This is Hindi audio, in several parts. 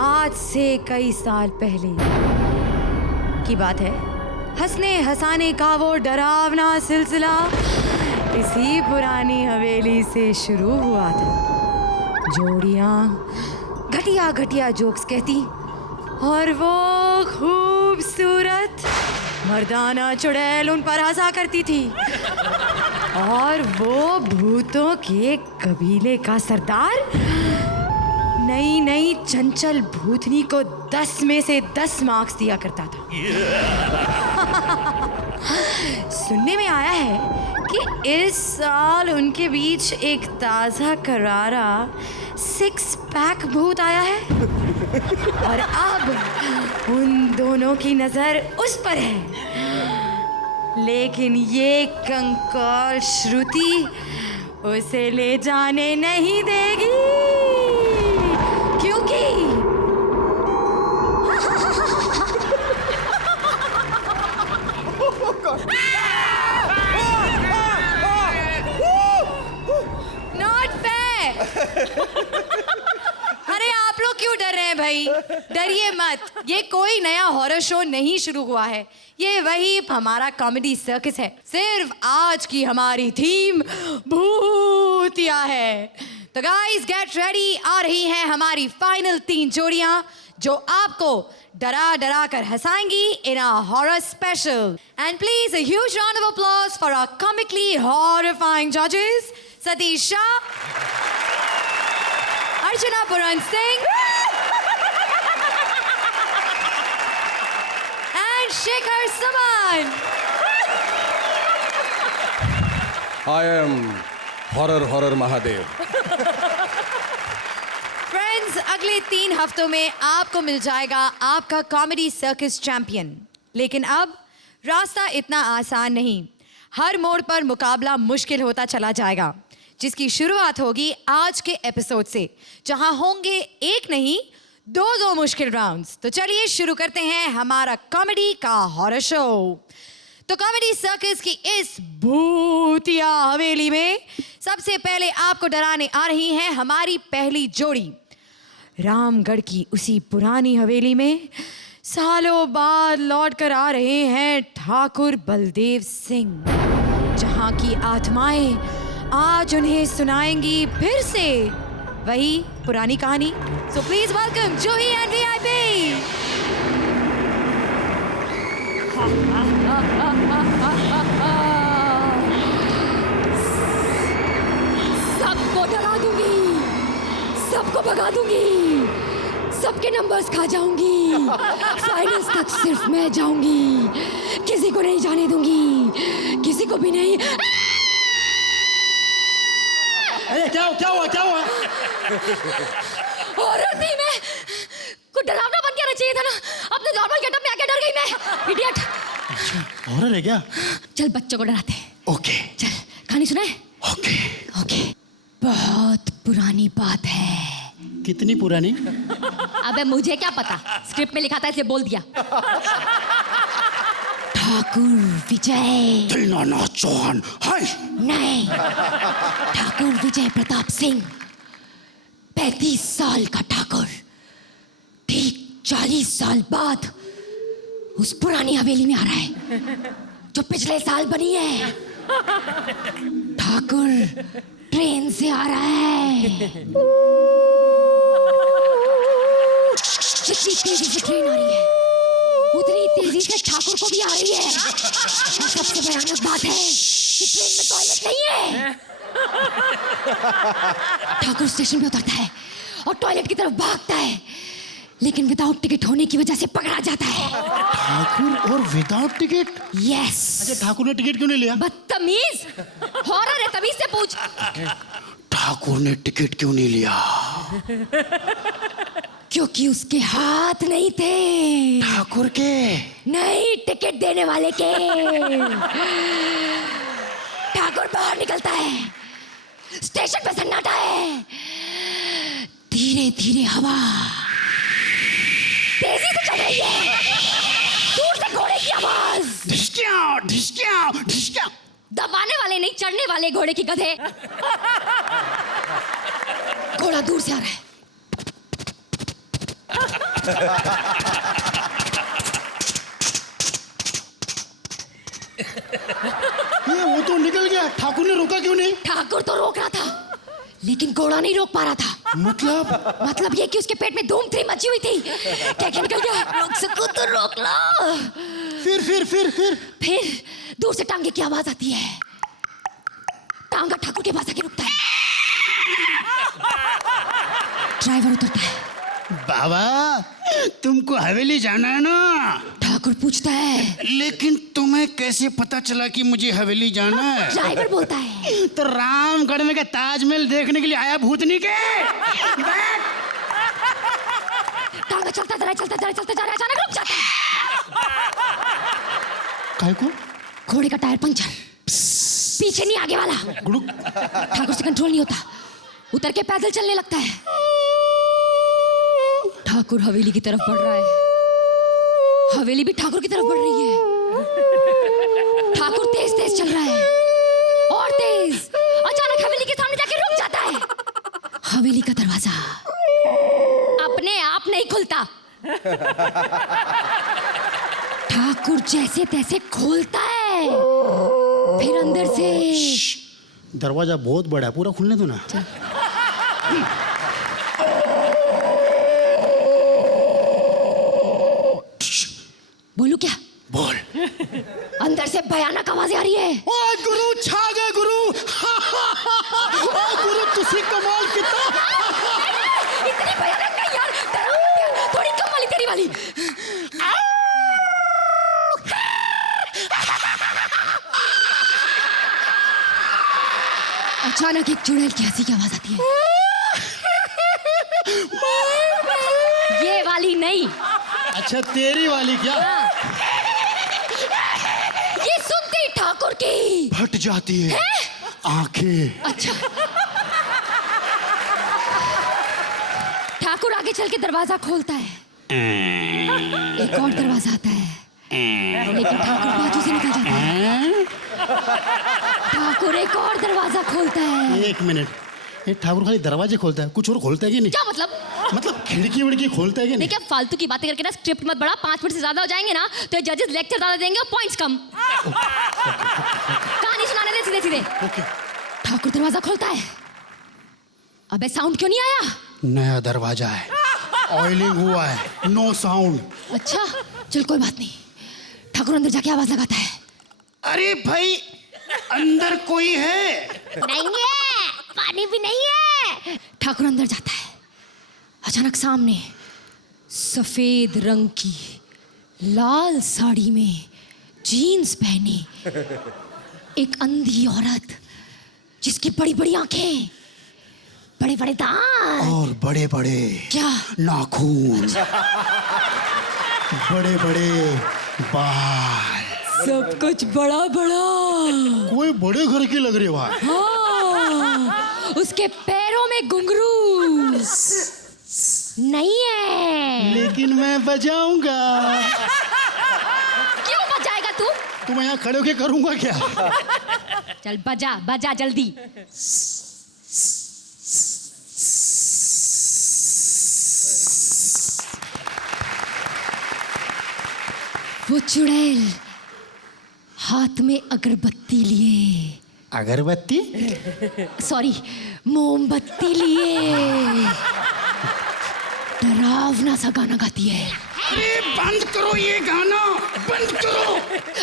आज से कई साल पहले की बात है। हंसने हंसाने का वो डरावना सिलसिला इसी पुरानी हवेली से शुरू हुआ था। जोड़ियां घटिया घटिया जोक्स कहती और वो खूबसूरत मर्दाना चुड़ैल उन पर हंसा करती थी। और वो भूतों के कबीले का सरदार नई नई चंचल भूतनी को 10 में से 10 मार्क्स दिया करता था। सुनने में आया है कि इस साल उनके बीच एक ताजा करारा 6 पैक भूत आया है और अब उन दोनों की नजर उस पर है। लेकिन ये कंकाल श्रुति उसे ले जाने नहीं देगी, क्योंकि नॉट फेयर। अरे आप लोग क्यों डर रहे हैं भाई? डरिए मत, ये कोई नया हॉरर शो नहीं शुरू हुआ है। ये वही हमारा कॉमेडी सर्कस है। सिर्फ आज की हमारी थीम भूतिया है। तो गाइस गेट रेडी, आ रही हैं हमारी फाइनल 3 जोड़ियां जो आपको डरा डरा कर हंसाएंगी in a horror special. And please a huge round of applause for our comically horrifying जजेस Satish Shah, Archana Puran Singh and Shekhar Saman. I am horror Mahadev. Friends, अगले 3 हफ्तों में आपको मिल जाएगा आपका कॉमेडी सर्कस चैंपियन। लेकिन अब रास्ता इतना आसान नहीं। हर मोड़ पर मुकाबला मुश्किल होता चला जाएगा, जिसकी शुरुआत होगी आज के एपिसोड से, जहां होंगे एक नहीं 2 मुश्किल राउंड्स। तो चलिए शुरू करते हैं हमारा कॉमेडी का हॉरर शो। तो कॉमेडी सर्कस की इस भूतिया हवेली में सबसे पहले आपको डराने आ रही हैं हमारी पहली जोड़ी। रामगढ़ की उसी पुरानी हवेली में सालों बाद लौट कर आ रहे हैं ठाकुर बलदेव सिंह, जहां की आत्माएं आज उन्हें सुनाएंगी फिर से वही पुरानी कहानी। So please welcome Juhi and VIP. सबको डरा दूंगी, सबको भगा दूंगी, सबके नंबर्स खा जाऊंगी, फाइनल्स तक सिर्फ मैं जाऊंगी, किसी को नहीं जाने दूंगी, किसी को भी नहीं। अरे क्या हुआ? औरत थी मैं, कुछ डरावना बन के आना चाहिए था ना। अपने नॉर्मल गेटअप में आके डर गई मैं, इडियट। अच्छा, हॉरर है क्या? चल बच्चों को डराते हैं। ओके। चल कहानी सुनाए। ओके। बहुत पुरानी बात है। कितनी पुरानी? अबे मुझे क्या पता, स्क्रिप्ट में लिखा था इसलिए बोल दिया। ठाकुर विजय दीनानाथ चौहान। हाय। नहीं, ठाकुर विजय प्रताप सिंह 35 साल का ठाकुर ठीक 40 साल बाद उस पुरानी हवेली में आ रहा है जो पिछले साल बनी है। ठाकुर ट्रेन से आ रहा है। जितनी तेजी से ट्रेन आ रही है उतनी तेजी से ठाकुर को भी आ रही है। और सबसे भयानक बात है कि ट्रेन में टॉयलेट नहीं है। ठाकुर स्टेशन पे उतरता है और टॉयलेट की तरफ भागता है, लेकिन विदाउट टिकट होने की वजह से पकड़ा जाता है। ठाकुर और विदाउट टिकट? यस। अच्छा, ठाकुर ने टिकट क्यों नहीं लिया? बदतमीज, हॉरर है, तमीज से पूछ। ठाकुर ने टिकट क्यों नहीं लिया? क्योंकि उसके हाथ नहीं थे। ठाकुर के? नहीं, टिकट देने वाले के। ठाकुर बाहर निकलता है, स्टेशन पे सन्नाटा है। धीरे धीरे हवा तेजी से चल रही है, दूर से घोड़े की आवाज। ढिसक्याओ। दबाने वाले नहीं, चढ़ने वाले घोड़े की गधे। घोड़ा दूर से आ रहा है। ये वो तो निकल गया, ठाकुर ने रोका क्यों नहीं? ठाकुर तो रोक रहा था, लेकिन घोड़ा नहीं रोक पा रहा था। मतलब ये कि उसके पेट में धूम थ्री मची हुई थी। क्या निकल गया? रोक सको तो रोक लो। फिर दूर से टांगे की आवाज आती है। टांगा ठाकुर के पास आके रुकता है। ड्राइवर उतरता है। बाबा, तुमको हवेली जाना है ना? ठाकुर पूछता है। लेकिन तुम्हें कैसे पता चला कि मुझे हवेली जाना है? ड्राइवर बोलता है। तो रामगढ़ में क्या ताजमहल देखने के लिए आया भूतनी के? टांगा चलता जा रहा है, अचानक रुक जाता है। काय को? घोड़े का टायर पंचर, पीछे नहीं आगे वाला। गुड़ुक। ठाकुर से कंट्रोल नहीं होता, उतर के पैदल चलने लगता है। ठाकुर हवेली की तरफ बढ़ रहा है, हवेली भी ठाकुर की तरफ बढ़ रही है। ठाकुर तेज तेज चल रहा है, और तेज। अचानक हवेली के सामने जाके रुक जाता है। हवेली का दरवाजा अपने आप नहीं खुलता, ठाकुर जैसे तैसे खोलता है। फिर अंदर से दरवाजा बहुत बड़ा है, पूरा खुलने दो ना। बोलू क्या? बोल। अंदर से भयानक आवाजें आ रही है। ओ गुरु, छा गए गुरु। ओ गुरु, तुसी कमाल कितना। इतनी भयानक नहीं यार, डरो मत यार, थोड़ी कम वाली तेरी वाली। अचानक एक चुड़ैल की हंसी की आवाज आती है। ये वाली नहीं। अच्छा, तेरी वाली क्या? ये सुनते ही ठाकुर की फट जाती है आंखें। अच्छा। ठाकुर आगे चल के दरवाजा खोलता है। एक और दरवाजा आता है, लेकिन ठाकुर बाजू से निकल जाता है। ठाकुर एक और दरवाजा खोलता है। एक मिनट, ये ठाकुर खाली दरवाजे खोलता है, कुछ और खोलता है कि नहीं? क्या मतलब? मतलब खिड़की विड़की खोलता है कि नहीं? देखिए, फालतू की बातें करके ना स्क्रिप्ट मत बढ़ा। 5 मिनट से ज्यादा हो जाएंगे ना तो जजेस लेक्चर ज्यादा देंगे और पॉइंट्स कम। कहानी सुनाने दे सीधे सीधे। ओके। ठाकुर दरवाजा खोलता है। अबे साउंड क्यों नहीं आया? नया दरवाजा है, ऑयलिंग हुआ है, नो साउंड। अच्छा चल कोई बात नहीं। ठाकुर अंदर जाके आवाज लगाता है। अरे भाई, अंदर कोई है? नहीं है, पानी भी नहीं है। ठाकुर अंदर जाता है। अचानक सामने सफेद रंग की लाल साड़ी में जीन्स पहनी एक अंधी औरत, जिसकी बड़ी बड़ी आंखें, बड़े बड़े दांत और बड़े बड़े क्या नाखून, बड़े बड़े बाल, सब कुछ बड़ा बड़ा। कोई बड़े घर की लग रही है भाई। हाँ, उसके पैरों में घुंघरू नहीं है। लेकिन मैं बजाऊंगा। क्यों बजाएगा तू? तो मैं यहाँ खड़े होके करूंगा क्या? चल बजा बजा जल्दी। वो चुड़ैल हाथ में अगरबत्ती लिए, अगरबत्ती? सॉरी मोमबत्ती लिए डरावना सा गाना गाती है। अरे बंद करो ये गाना, बंद करो।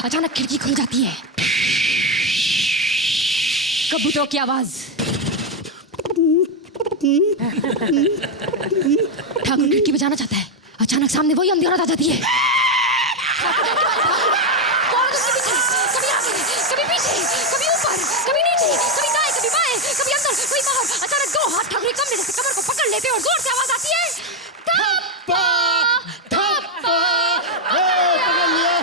अचानक खिड़की खुल जाती है। कबूतरों की आवाज। ठाकुर खिड़की बजाना चाहता है। अचानक सामने वही अंधी औरत आ जाती है। कौन उसके पीछे? कभी आगे, कभी पीछे, कभी ऊपर, कभी नीचे, कभी दाएं, कभी बाएं, कभी अंदर, कभी बाहर। अचानक दो हाथ ठाकुर के कमर से कमर को पकड़ लेते हैं और जोर से आवाज आती है, थप्पा, थप्पा। पकड़ लिया।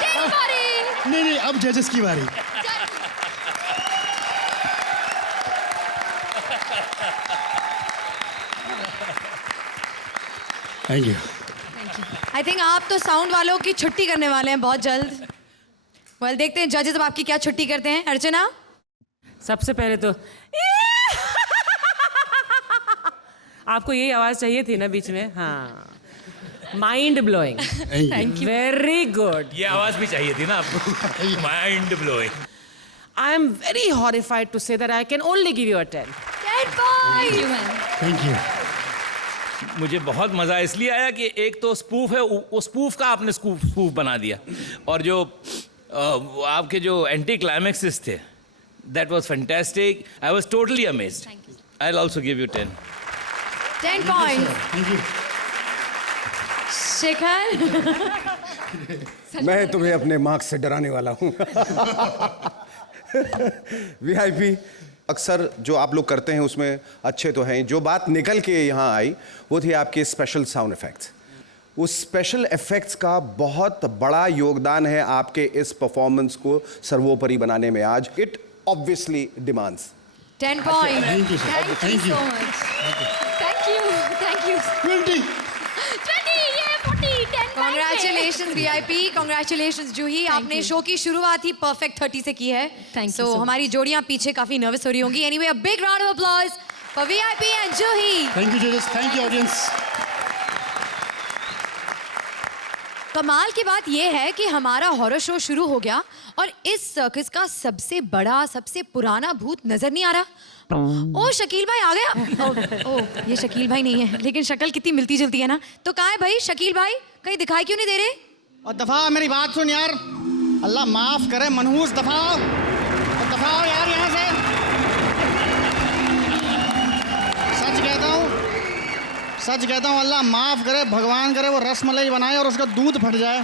तेरी बारी। नहीं नहीं, अब जजेस की बारी। Thank you. आई थिंक आप तो साउंड वालों की छुट्टी करने वाले हैं बहुत जल्द। वेल देखते हैं जजेस अब आपकी क्या छुट्टी करते हैं। अर्चना, सबसे पहले तो आपको यही आवाज चाहिए थी ना बीच में? हाँ, Mind blowing. Thank Very good. ये आवाज भी चाहिए थी ना आपको. Mind blowing. I am very horrified to say that I can only give you a 10. 10 points. Thank you. मुझे बहुत मजा इसलिए आया कि एक तो स्पूफ है, वो स्पूफ का आपने स्पूफ बना दिया, और जो आपके जो एंटी क्लाइमेक्सेस थे, that was fantastic. I was totally amazed. I will also give you 10. 10 points. Thank you. Shikhar. मैं तुम्हें अपने मार्क्स से डराने वाला हूँ. वीआईपी अक्सर जो आप लोग करते हैं उसमें अच्छे तो हैं. जो बात निकल के यहाँ आई वो थी आपके स्पेशल साउंड इफेक्ट्स. उस स्पेशल इफेक्ट्स का बहुत बड़ा योगदान है आपके इस परफॉर्मेंस को सर्वोपरि बनाने में. आज it obviously demands 10 points. Thank you, sir. Thank you Thank you. so much. Thank you. Thank you. 20. 20, yeah, 40, 10. Congratulations VIP. Congratulations जूही. आपने शो की शुरुआत ही परफेक्ट 30 से की है. Thank you So so much. हमारी जोड़ियां पीछे काफी नर्वस हो रही होंगी. Anyway, a big round of applause for VIP and Juhi. Thank you जजेस. Thank you audience. कमाल की बात यह है कि हमारा हॉरर शो शुरू हो गया और इस सर्कस का सबसे बड़ा, सबसे पुराना भूत नजर नहीं आ रहा. ओ शकील भाई आ गया. ओ ये शकील भाई नहीं है, लेकिन शक्ल कितनी मिलती जुलती है ना. तो कहाँ है भाई शकील भाई? कहीं दिखाई क्यों नहीं दे रहे? और दफा मेरी बात सुन यार. अल्लाह माफ करे मनहूस. दफा और दफा यार यहाँ से. सच कहता हूँ अल्लाह माफ करे, भगवान करे वो रसमलाई बनाए और उसका दूध फट जाए.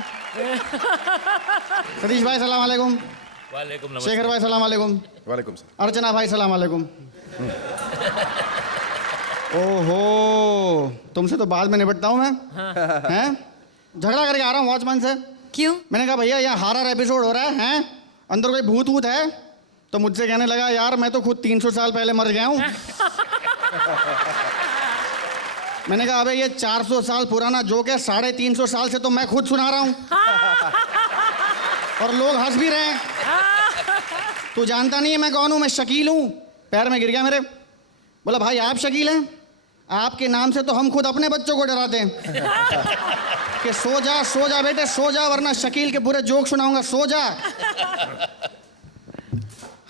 सतीश भाई सलाम वालेकुम. वालेकुम नमस्ते. शेखर भाई सलाम वालेकुम. वालेकुम सर. अर्चना भाई सलाम वालेकुम. ओहो, तुमसे तो बाद में निपटता हूँ मैं. हैं? झगड़ा करके आ रहा हूँ वॉचमैन से. क्यों? मैंने कहा भैया यहाँ हॉरर एपिसोड हो रहा है, हैं? अंदर कोई भूत वूत है? तो मुझसे कहने लगा यार मैं तो खुद 300 साल पहले मर गया हूँ. मैंने कहा अबे ये 400 साल पुराना जोक है, 350 साल से तो मैं खुद सुना रहा हूँ और लोग हंस भी रहे हैं. तू जानता नहीं है मैं कौन हूँ? मैं शकील हूँ. पैर में गिर गया मेरे. बोला भाई आप शकील हैं? आपके नाम से तो हम खुद अपने बच्चों को डराते हैं कि सो जा बेटे सो जा, वरना शकील के पूरे जोक सुनाऊंगा, सो जा.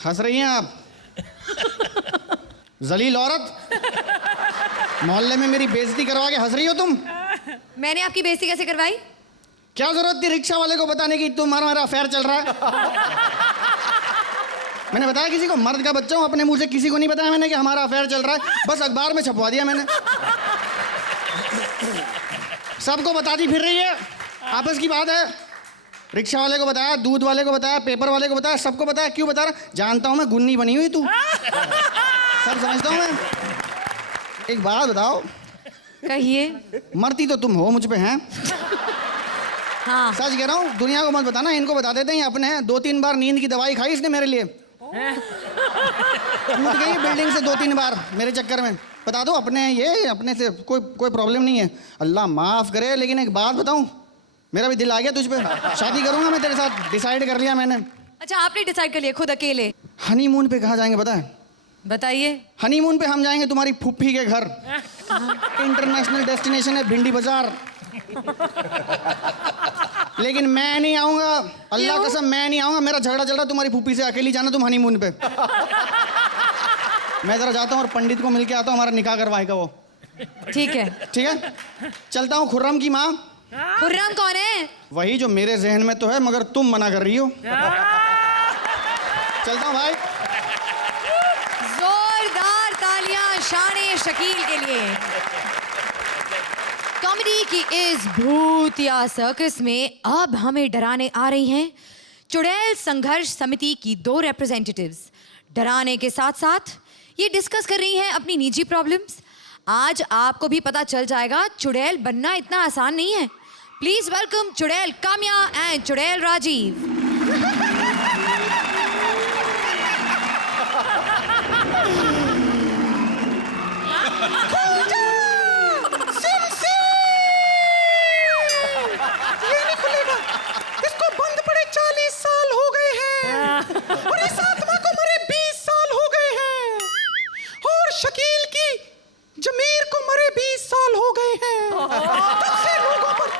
हंस रही हैं आप जलील औरत. मोहल्ले में मेरी बेइज्जती करवा के हंस रही हो तुम. मैंने आपकी बेइज्जती कैसे करवाई? क्या जरूरत थी रिक्शा वाले को बताने की तुम्हारा मेरा अफेयर चल रहा है? मैंने बताया किसी को? मर्द का बच्चा हूं, अपने मुंह से किसी को नहीं बताया मैंने कि हमारा अफेयर चल रहा है. बस अखबार में छपवा दिया मैंने. सबको बताती फिर रही है. आपस की बात है. रिक्शा वाले को बताया, दूध वाले को बताया, पेपर वाले को बताया, सबको बताया. क्यों बता रहा? जानता हूं मैं गुन्नी बनी हुई तू. सब समझता हूं मैं. एक बात बताओ, कहिए. मरती तो तुम हो मुझ पे, हैं? हाँ. सच कह रहा हूँ. दुनिया को मत बताना, इनको बता देते हैं अपने हैं. 2-3 बार नींद की दवाई खाई इसने मेरे लिए. कूद गई बिल्डिंग से 2-3 बार मेरे चक्कर में. बता दो अपने, ये अपने से कोई प्रॉब्लम नहीं है. अल्लाह माफ करे. लेकिन एक बात बताऊं, मेरा भी दिल आ गया तुझ पे. शादी करूंगा मैं तेरे साथ. डिसाइड कर लिया मैंने. अच्छा आपने डिसाइड कर लिया खुद अकेले? हनीमून पे कहाँ जाएंगे पता है? बताइए. हनीमून पे हम जाएंगे तुम्हारी फुफ्फी के घर. इंटरनेशनल डेस्टिनेशन है भिंडी बाजार. लेकिन मैं नहीं आऊंगा. अल्लाह क्यों? कसम मैं नहीं आऊंगा. मेरा झगड़ा चल रहा है तुम्हारी फुफ्फी से. अकेली जाना तुम हनीमून पे. मैं जरा जाता हूँ और पंडित को मिलके आता हूँ. हमारा निकाह करवाएगा वो. ठीक है. ठीक है. चलता हूँ. खुर्रम की माँ. खुर्रम कौन है? वही जो मेरे जहन में तो है मगर तुम मना कर रही हो. चलता हूँ भाई. जोरदार तालियां शाने शकील के लिए. कॉमेडी की इस भूतिया सर्कस में अब हमें डराने आ रही हैं चुड़ैल संघर्ष समिति की 2 रिप्रेजेंटेटिव्स. डराने के साथ साथ ये डिस्कस कर रही हैं अपनी निजी प्रॉब्लम्स. आज आपको भी पता चल जाएगा चुड़ैल बनना इतना आसान नहीं है. प्लीज वेलकम चुड़ैल काम्या एंड चुड़ैल राजीव. इसको बंद पड़े 40 साल हो गए हैं और इस आत्मा को मरे 20 साल हो गए हैं और शकील की जमीर को मरे 20 साल हो गए हैं. तब से लोगों पर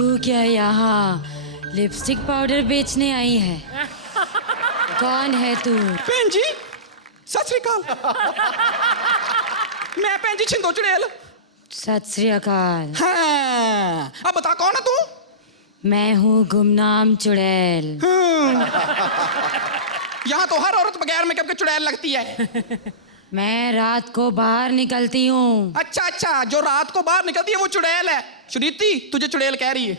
तू क्या यहाँ लिपस्टिक पाउडर बेचने आई है? कौन है तू? भैन जी सत श्री अकाल। मैं भैन जी छिंदो चुड़ैल। सत श्री अकाल। हाँ, अब बता कौन है तू? मैं हूँ गुमनाम चुड़ैल। यहाँ तो हर औरत बगैर मेकअप के चुड़ैल लगती है। मैं रात को बाहर निकलती हूँ। अच्छा अच्छा, जो रात को बाहर निकलती है वो चुड़ैल है। सुनीति तुझे चुड़ैल कह रही है।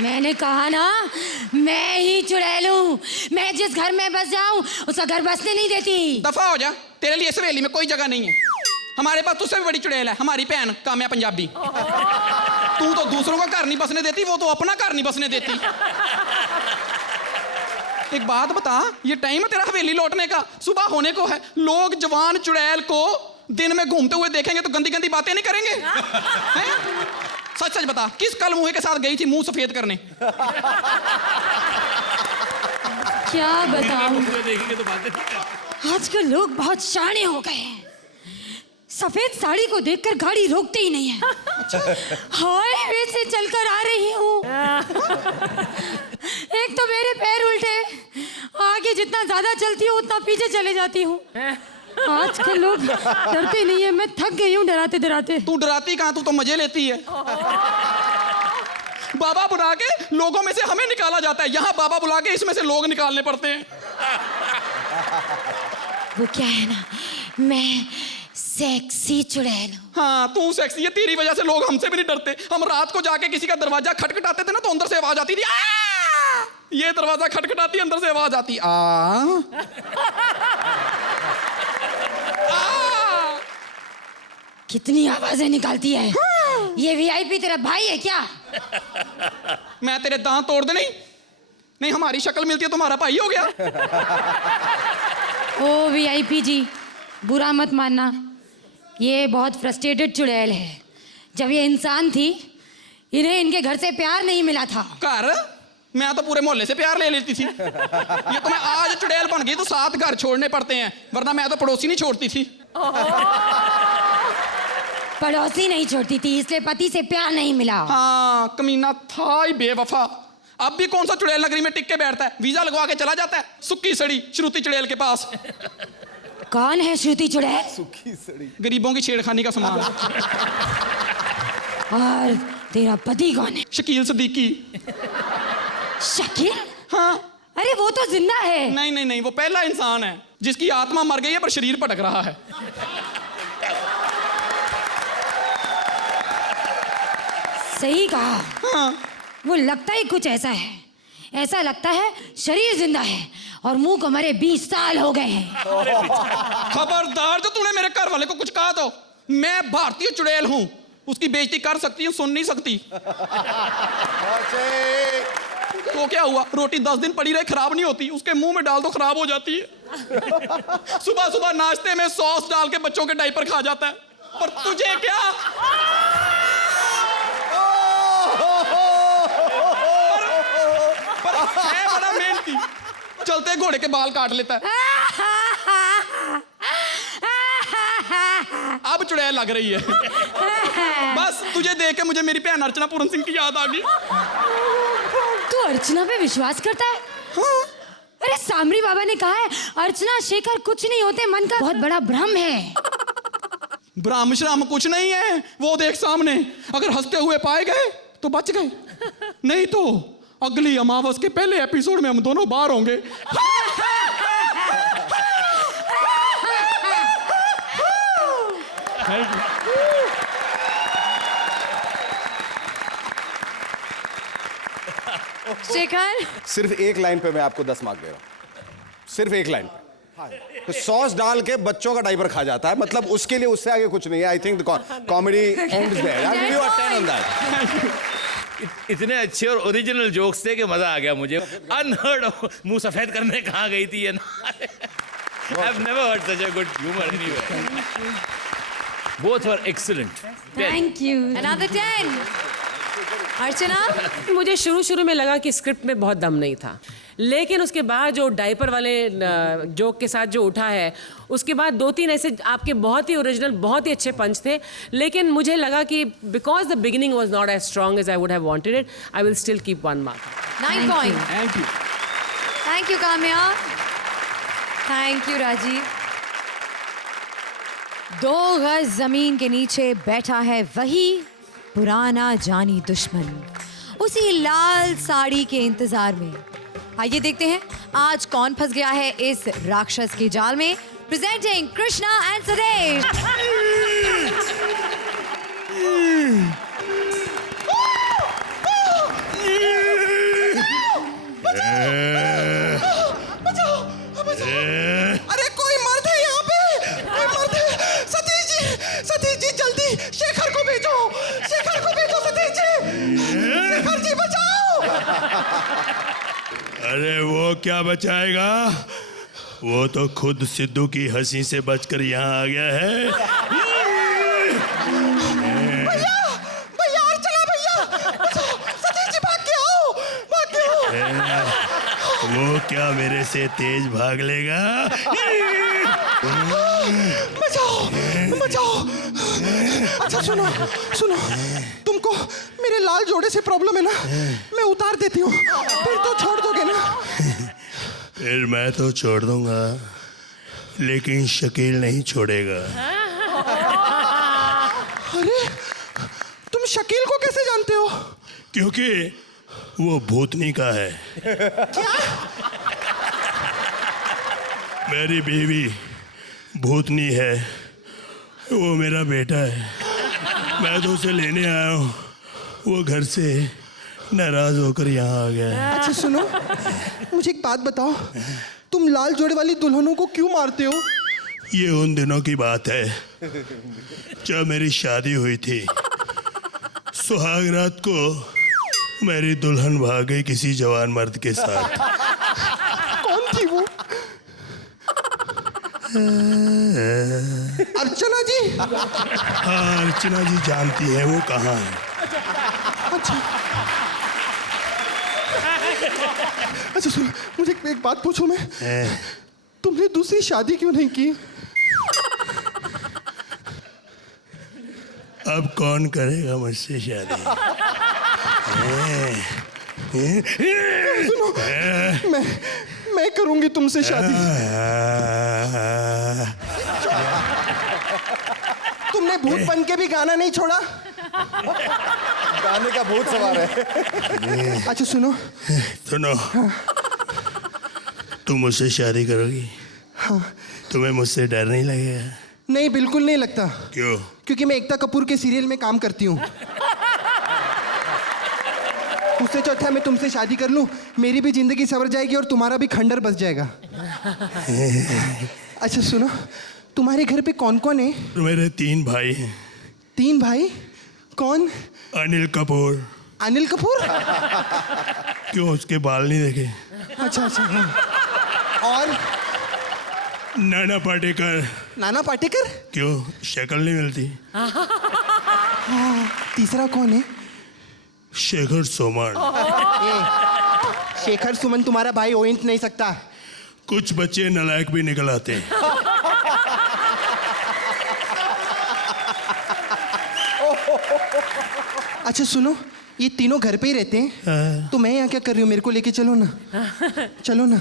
मैंने कहा ना, मैं ही चुड़ैल हूँ। मैं जिस घर में बस जाऊँ उसका घर बसने नहीं देती। दफा हो जा, तेरे लिए इस हवेली में कोई जगह नहीं है। हमारे पास तुझसे भी बड़ी चुड़ैल है, हमारी बहन काम्या पंजाबी। तू तो दूसरों का घर नहीं बसने देती, वो तो अपना घर नहीं बसने देती। एक बात बता, ये टाइम है तेरा हवेली लौटने का? सुबह होने को है। लोग जवान चुड़ैल को दिन में घूमते हुए देखेंगे तो गंदी गंदी बातें नहीं करेंगे? हैं? सच सच बता, किस कल मुँह के साथ गई थी मुंह सफेद करने? क्या बताऊँ, मुझे देखेंगे तो बातें नहीं करेंगे। आजकल लोग बहुत शाणे हो गए हैं। सफेद साड़ी को देखकर गाड़ी रोकते ही नहीं है। हाईवे से चलकर आ रही हूँ, एक तो मेरे पैर उल्टे, आगे जितना ज्यादा चलती हूँ उतना पीछे चले जाती हूँ। आजकल लोग डरते नहीं है, मैं थक गई हूँ डराते डराते। तू डराती कहाँ, तू तो मजे लेती है। बाबा बुला के लोगों में से हमें निकाला जाता है, यहाँ बाबा बुला के इसमें से लोग निकालने पड़ते हैं। वो क्या है ना, मैं सेक्सी चुड़ैल हूँ। हाँ तू सेक्सी है, तेरी वजह से लोग हमसे भी नहीं डरते। हम रात को जाके किसी का दरवाजा खटखटाते थे ना तो अंदर से आवाज आती थी, आ! ये दरवाजा खटखटाती, अंदर से आवाज आती, कितनी आवाजें निकालती है। ये वीआईपी तेरा भाई है क्या? मैं तेरे दांत तोड़ दे। नहीं नहीं, हमारी शक्ल मिलती है तुम्हारा भाई हो गया। ओ वीआईपी जी, बुरा मत मानना, ये बहुत फ्रस्ट्रेटेड चुड़ैल है। जब ये इंसान थी, इन्हें इनके घर से प्यार नहीं मिला था। घर? मैं तो पूरे मोहल्ले से प्यार ले लेती थी। ये तो मैं आज चुड़ैल बन गई तो 7 घर छोड़ने पड़ते हैं, वरना मैं तो पड़ोसी नहीं छोड़ती थी। पड़ोसी नहीं छोड़ती थी इसलिए पति से प्यार नहीं मिला। हाँ कमीना था ही बेवफा। अब भी कौन सा चुड़ैल नगरी में टिक के बैठता है, वीजा लगवा के चला जाता है सुक्की सड़ी श्रुति चुड़ैल के पास। कौन है श्रुति चुड़ैल? सुखी सड़ी। गरीबों की छेड़खानी का सामान। और तेरा पति कौन है? शकील सदीकी। शकील? हाँ। अरे वो तो जिंदा है। नहीं नहीं नहीं, वो पहला इंसान है जिसकी आत्मा मर गई है पर शरीर भटक रहा है। सही कहा। हाँ। वो लगता ही कुछ ऐसा है, ऐसा लगता है शरीर जिंदा है और मुंह को मरे 20 साल हो गए हैं। खबरदार जो तूने मेरे घर वाले को कुछ कहा तो, मैं भारतीय चुड़ैल हूँ, उसकी बेइज्जती कर सकती हूँ, सुन नहीं सकती। तो क्या हुआ, रोटी 10 दिन पड़ी रहे खराब नहीं होती, उसके मुंह में डाल दो खराब हो जाती है। सुबह सुबह नाश्ते में सॉस डाल के बच्चों के डायपर खा जाता है। पर तुझे क्या, पर है बड़ा मेहनती, चलते घोड़े के बाल काट लेता है। अब चुड़ैल लग रही है। बस तुझे देख के मुझे मेरी बहन अर्चना पूरन सिंह की याद आ गई। तू अर्चना पे विश्वास करता है? हाँ? अरे सामरी बाबा ने कहा है अर्चना शेखर कुछ नहीं होते, मन का बहुत बड़ा भ्रम है। ब्राह्म श्राम कुछ नहीं है, वो देख सामने, अगर हंसते हुए पाए गए तो बच गए, नहीं तो अगली अमावस के पहले एपिसोड में हम दोनों बाहर होंगे। शेखर, सिर्फ एक लाइन पे मैं आपको 10 मार्क दे रहा हूं, सिर्फ एक लाइन पे। तो सॉस डाल के बच्चों का डाइपर खा जाता है, मतलब उसके लिए उससे आगे कुछ नहीं है। I think comedy ends there. I give you a 10 on that. इतने अच्छे और ओरिजिनल जोक्स थे कि मजा आ गया मुझे। अनहर्ड, मुंह सफेद करने कहाँ गई थी ये ना। I've never heard such a good humor anyway. Both were excellent. Thank you. another 10. अर्चना, मुझे शुरू शुरू में लगा कि स्क्रिप्ट में बहुत दम नहीं था, लेकिन उसके बाद जो डायपर वाले जोक के साथ जो उठा है, उसके बाद 2-3 ऐसे आपके बहुत ही ओरिजिनल, बहुत ही अच्छे पंच थे, लेकिन मुझे लगा कि because the beginning was not as strong as I would have wanted it, I will still keep 1 mark. 9 point. Thank you. Thank you Kamya. Thank you Rajiv. 2 गज जमीन के नीचे बैठा है वही पुराना जानी दुश्मन, उसी लाल साड़ी के इंतजार में. आइए देखते हैं आज कौन फंस गया है इस राक्षस के जाल में. Presenting Krishna and Sudesh. अरे कोई मर्द है यहाँ पे, कोई मर्द है. सतीश जी जल्दी शेखर को भेजो, शेखर को भेजो. सतीश जी, शेखर जी बचाओ. अरे वो क्या बचाएगा, वो तो खुद सिद्धू की हंसी से बचकर यहाँ आ गया है. भैया अर्चना भैया बचाओ. सतीश जी भाग के आओ, भाग के आओ. वो क्या मेरे से तेज भाग लेगा. बचाओ बचाओ. अच्छा सुनो सुनो, तुमको मेरे लाल जोड़े से प्रॉब्लम है ना, मैं उतार देती हूँ, फिर तो छोड़ दोगे ना. फिर मैं तो छोड़ दूंगा, लेकिन शकील नहीं छोड़ेगा. अरे तुम शकील को कैसे जानते हो? क्योंकि वो भूतनी का है. मेरी बीवी भूतनी है, वो मेरा बेटा है. मैं तो उसे लेने आया हूँ, वो घर से नाराज होकर यहाँ आ गया. अच्छा सुनो, मुझे एक बात बताओ, तुम लाल जोड़े वाली दुल्हनों को क्यों मारते हो? ये उन दिनों की बात है जब मेरी शादी हुई थी. सुहाग रात को मेरी दुल्हन भाग गई किसी जवान मर्द के साथ. कौन थी वो? अर्चना जी. हाँ, अर्चना जी जानती है वो कहाँ है. अच्छा अच्छा सुनो, मुझे एक बात पूछूं मैं, तुमने दूसरी शादी क्यों नहीं की? अब कौन करेगा मुझसे शादी. सुनो, मैं करूंगी तुमसे शादी. तुमने भूत बन के भी गाना नहीं छोड़ा. गाने का भूत सवार है. अच्छा सुनो. सुनो, तुम मुझसे शादी करोगी? हाँ. तुम्हें मुझसे डर नहीं लगेगा? नहीं, बिल्कुल नहीं लगता. क्यों? क्योंकि मैं एकता कपूर के सीरियल में काम करती हूँ. उससे चौथा मैं तुमसे शादी कर लूँ, मेरी भी जिंदगी सवर जाएगी और तुम्हारा भी खंडर बस जाएगा. अच्छा सुनो, तुम्हारे घर पे कौन कौन है? मेरे 3 भाई हैं. 3 भाई? कौन? अनिल कपूर. अनिल कपूर? क्यों, उसके बाल नहीं देखे? अच्छा अच्छा. हाँ. और नाना पाटेकर. नाना पाटेकर? क्यों, शक्ल नहीं मिलती? हाँ. तीसरा कौन है? शेखर सोमन. शेखर सुमन तुम्हारा भाई हो ही नहीं सकता. कुछ बच्चे नालायक भी निकल आते हैं. अच्छा सुनो, ये तीनों घर पे ही रहते हैं, तो मैं यहाँ क्या कर रही हूँ? मेरे को लेके चलो ना. चलो ना.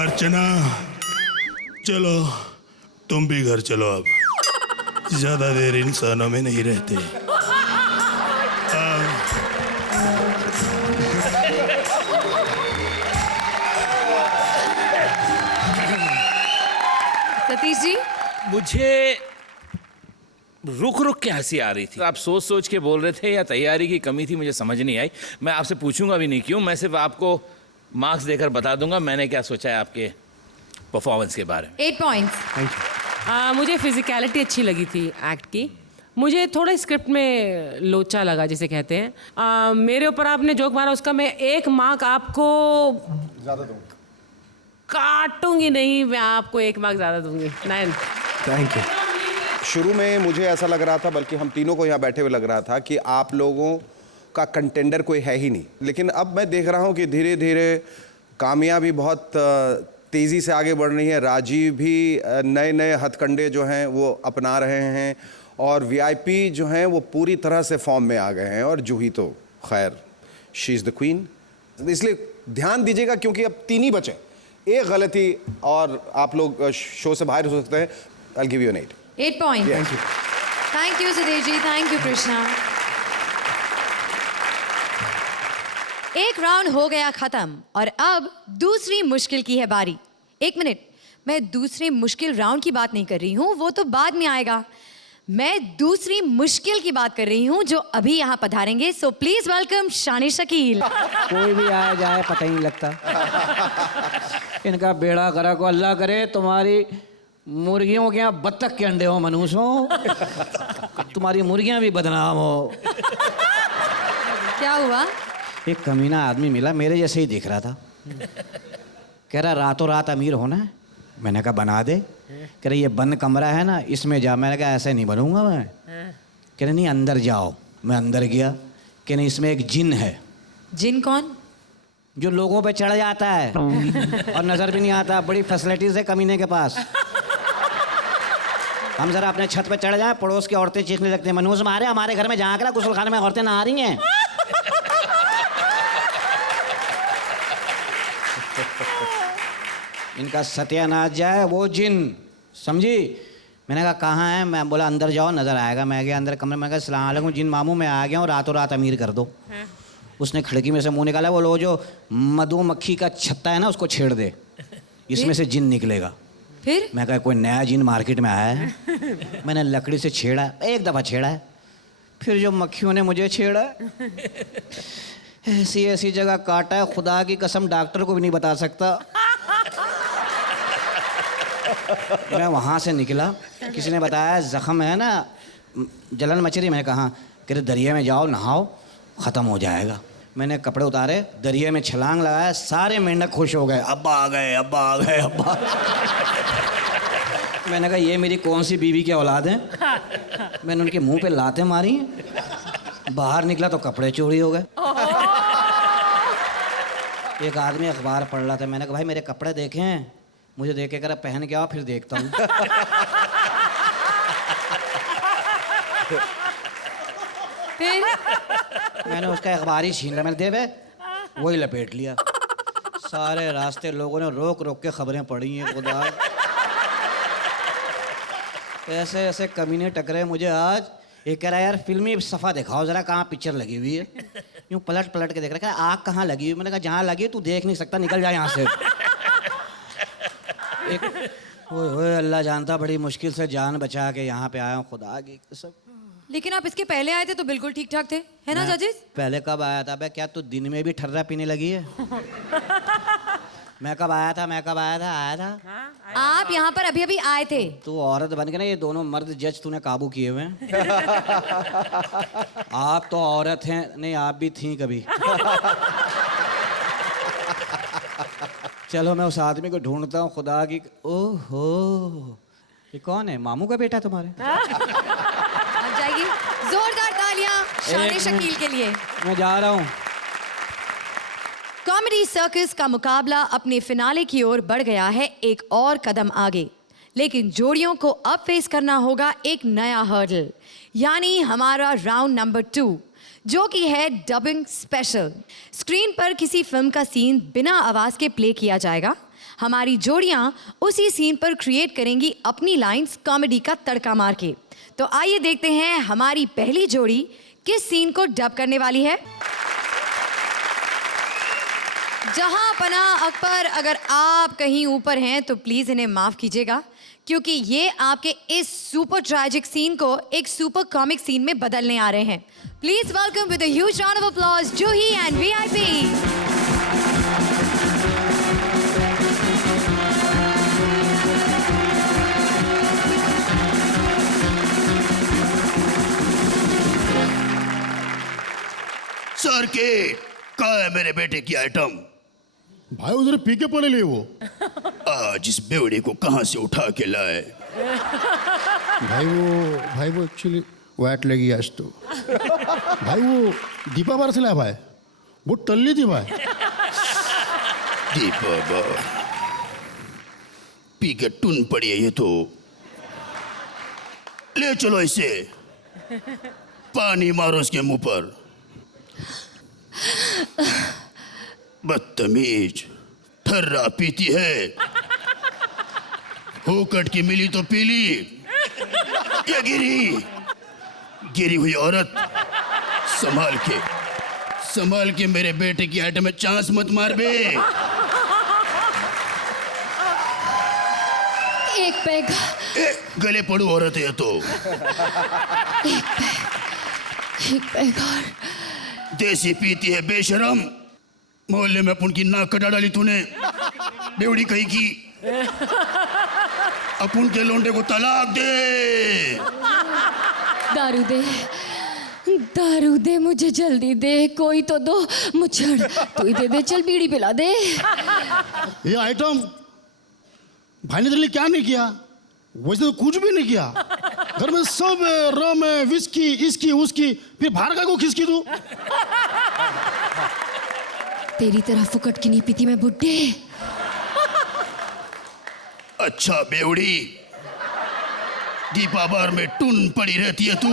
अर्चना, चलो तुम भी घर चलो. अब ज्यादा देर इंसानों में नहीं रहते. सतीश जी, मुझे रुक रुक के हंसी आ रही थी. आप सोच सोच के बोल रहे थे या तैयारी की कमी थी, मुझे समझ नहीं आई. मैं आपसे पूछूंगा भी नहीं क्यों, मैं सिर्फ आपको मार्क्स देकर बता दूंगा मैंने क्या सोचा है आपके परफॉर्मेंस के बारे में. 8 पॉइंट्स. मुझे फिजिकलिटी अच्छी लगी थी एक्ट की. मुझे थोड़ा स्क्रिप्ट में लोचा लगा जिसे कहते हैं. मेरे ऊपर आपने जोक मारा, उसका मैं 1 मार्क आपको ज़्यादा दूँ. काटूंगी नहीं, मैं आपको 1 मार्क ज़्यादा दूंगी. 9. Thank you. शुरू में मुझे ऐसा लग रहा था, बल्कि हम तीनों को यहाँ बैठे हुए लग रहा था कि आप लोगों का कंटेंडर कोई है ही नहीं। लेकिन अब मैं देख रहा हूँ कि धीरे धीरे कामिया भी बहुत तेज़ी से आगे बढ़ रही है, राजीव भी नए नए हथकंडे जो हैं वो अपना रहे हैं, और वीआईपी जो हैं वो पूरी तरह से फॉर्म में आ गए हैं, और जूही तो खैर शी इज़ द क्वीन। इसलिए ध्यान दीजिएगा क्योंकि अब 3 ही बचे, एक गलती और आप लोग शो से बाहर हो सकते हैं। I give you an 8 point. Thank you Sudesh ji, thank you Krishna. एक राउंड हो गया खत्म और अब दूसरी मुश्किल की है बारी। 1 मिनट, मैं दूसरे मुश्किल राउंड की बात नहीं कर रही हूँ, वो तो बाद में आएगा। मैं दूसरी मुश्किल की बात कर रही हूँ जो अभी यहाँ पधारेंगे। सो प्लीज वेलकम शान शकील। कोई भी आया जाए पता ही नहीं लगता। इनका बेड़ा करा को अल्लाह करे, तुम्हारी मुर्गियों के यहाँ बत्तख के अंडे हो मनुष्यों, तुम्हारी मुर्गियाँ भी बदनाम हो। क्या हुआ? एक कमीना आदमी मिला, मेरे जैसे ही दिख रहा था। कह रहा रातों रात अमीर होना है। मैंने कहा बना दे। कह रहा ये बंद कमरा है ना, इसमें जा। मैंने कहा ऐसे नहीं बनूंगा मैं। कह रहा नहीं अंदर जाओ। मैं अंदर गया। कह नहीं इसमें एक जिन है। जिन कौन? जो लोगों पे चढ़ जाता है और नजर भी नहीं आता। बड़ी फैसिलिटीज है कमीने के पास। हम जरा अपने छत पे चढ़ जाए, पड़ोस की औरतें चीखने लगती हैं, मनूस मारे हमारे घर में झांक रहा, गुस्ल खाने में औरतें नहा रही हैं। इनका सत्यानाश जाए वो जिन, समझी। मैंने कहा कहाँ है? मैं बोला अंदर जाओ नजर आएगा। मैं गया अंदर कमरे में। कहा अस्सलाम वालेकुम जिन मामू, मैं आ गया हूँ, रातों रात अमीर कर दो। उसने खिड़की में से मुंह निकाला। वो लो जो मधुमक्खी का छत्ता है ना उसको छेड़ दे, इसमें से जिन निकलेगा। फिर मैं कहा कोई नया जिन मार्केट में आया है। मैंने लकड़ी से छेड़ा, एक दफ़ा छेड़ा है। फिर जो मक्खियों ने मुझे छेड़ा, ऐसी ऐसी जगह काटा है, खुदा की कसम डॉक्टर को भी नहीं बता सकता। मैं वहाँ से निकला, किसी ने बताया जख्म है ना, जलन मच रही। मैंने कहा कि दरिया में जाओ नहाओ, ख़त्म हो जाएगा। मैंने कपड़े उतारे, दरिया में छलांग लगाया, सारे मेंढक खुश हो गए। अब्बा आ गए, अब्बा आ गए, अब्बा। मैंने कहा ये मेरी कौन सी बीवी की औलाद है। मैंने उनके मुंह पे लातें मारी। बाहर निकला तो कपड़े चोरी हो गए। एक आदमी अखबार पढ़ रहा था। मैंने कहा भाई मेरे कपड़े देखें। मुझे देख के कह रहा पहन के आओ फिर देखता हूँ। फिर मैंने उसका अखबार ही छीन लिया। मैंने दे बे, वही लपेट लिया। सारे रास्ते लोगों ने रोक रोक के खबरें पढ़ी हैं। खुदा ऐसे ऐसे कमीने टकरे मुझे आज। एक कह रहा है यार फिल्मी सफ़ा दिखाओ ज़रा, कहाँ पिक्चर लगी हुई है। यूँ पलट पलट के देख रहा है, आग कहाँ लगी हुई। मैंने कहा जहाँ लगी तू देख नहीं सकता, निकल जाए यहाँ से। एक ओए अल्लाह जानता, बड़ी मुश्किल से जान बचा के यहाँ पे आया हूँ, खुदा की कसम। लेकिन आप इसके पहले आए थे तो बिल्कुल ठीक ठाक थे, है ना जजेस? पहले कब आया था बे? क्या तू दिन में भी ठर्रा पीने लगी है? मैं कब आया था? आया था। आप यहाँ पर अभी अभी आए थे। तू औरत बन के ना, ये दोनों मर्द जज तूने काबू किए हुए हैं। आप तो औरत हैं, नहीं आप भी थी कभी। चलो मैं उस आदमी को ढूंढता हूँ, खुदा की। ओहो ये कौन है? मामू का बेटा तुम्हारे? आ जाएगी। जोरदार तालियां शान शकील के लिए। मैं जा रहा हूँ। कॉमेडी सर्कस का मुकाबला अपने फिनाले की ओर बढ़ गया है एक और कदम आगे, लेकिन जोड़ियों को अब फेस करना होगा एक नया हर्डल, यानी हमारा राउंड नंबर 2, जो कि है डबिंग स्पेशल। स्क्रीन पर किसी फिल्म का सीन बिना आवाज के प्ले किया जाएगा। हमारी जोड़ियां उसी सीन पर क्रिएट करेंगी अपनी लाइंस कॉमेडी का तड़का मार के। तो आइए देखते हैं हमारी पहली जोड़ी किस सीन को डब करने वाली है। जहां पना अकबर, अगर आप कहीं ऊपर हैं तो प्लीज इन्हें माफ कीजिएगा, क्योंकि ये आपके इस सुपर ट्रैजिक सीन को एक सुपर कॉमिक सीन में बदलने आ रहे हैं। Please welcome with a huge round of applause Juhi and VIP. Sir के कहाँ है मेरे बेटे की आइटम? भाई उधर पी के पड़े लिए वो। आज इस बेवड़े को कहाँ से उठा के लाए? भाई वो एक्चुअली वैट लगी आज तो। भाई वो दीपा बार से लाया भाई, वो टल्ली थी भाई। दीपा बार पी के टून पड़ी है ये तो। ले चलो इसे, पानी मारो उसके मुंह पर। बदतमीज, ठर्रा पीती है। होकट की मिली तो पी ली। ये गिरी हुई औरत, संभाल के मेरे बेटे की आइटम में चांस मत मार बे। एक पैग, गले पड़ू औरत है ये तो। एक पैग और। देसी पीती है बेशरम। मोहल्ले में अपन की नाक कटा डाली तूने, बेवड़ी कहीं की। अपन के लोंडे को तलाक दे। दारू दे मुझे जल्दी दे, कोई तो दो मुझड़, तू ही दे, चल बीड़ी पिला दे। ये आइटम भाई ने तेरे लिए क्या नहीं किया? वैसे तो कुछ भी नहीं किया। घर में सब रम है, विस्की, इसकी उसकी, फिर बाहर का को खिसकी तू। तेरी तरह फुकट की नहीं पीती मैं बुड्ढे। अच्छा बेवड़ी, दीपा बार में टून पड़ी रहती है तू।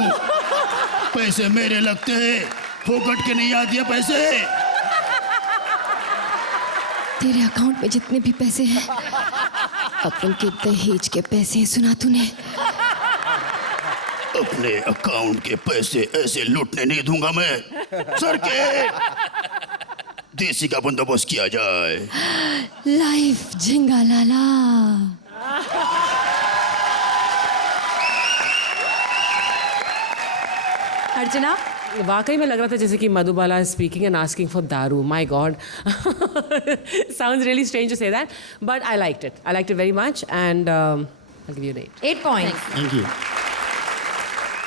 पैसे मेरे लगते हैं, फोकट के नहीं आती है पैसे। तेरे अकाउंट में जितने भी पैसे हैं अपन के दहेज के पैसे हैं, सुना तूने? अपने अकाउंट के पैसे ऐसे लूटने नहीं दूंगा मैं। सर के देसी का बंदोबस्त किया जाए। लाइफ झिंगा लाला। अर्चना, वाकई में लग रहा था जैसे कि Madhubala speaking and asking for दारू. My god, sounds really strange to say that, but I liked it very much and I give you 8 points. Thank you.